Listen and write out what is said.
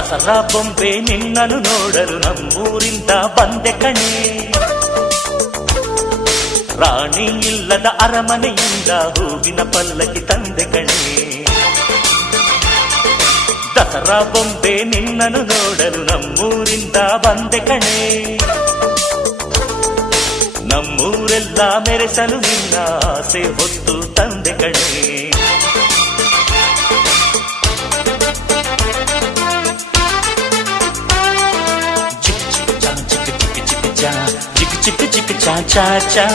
ದಸರಾ ಬೊಂಬೆ ನಿನ್ನನ್ನು ನೋಡಲು ನಮ್ಮೂರಿಂದ ಬಂದೆ ಕಣೆ. ರಾಣಿ ಇಲ್ಲದ ಅರಮನೆಯಿಂದ ಹೂವಿನ ಪಲ್ಲಕ್ಕಿ ತಂದೆ ಕಣೆ. ದಸರಾ ಬೊಂಬೆ ನಿನ್ನನ್ನು ನೋಡಲು ನಮ್ಮೂರಿಂದ ಬಂದೆ ಕಣೆ. ನಮ್ಮೂರೆಲ್ಲ ಮೆರೆಸಲು ನಿನ್ನ ಆಸೆ ಹೊತ್ತು ತಂದೆ ಕಣೆ. ಚಿಕ್ ಚಿಕ್ ಚಾ ಚಾ ಚಾ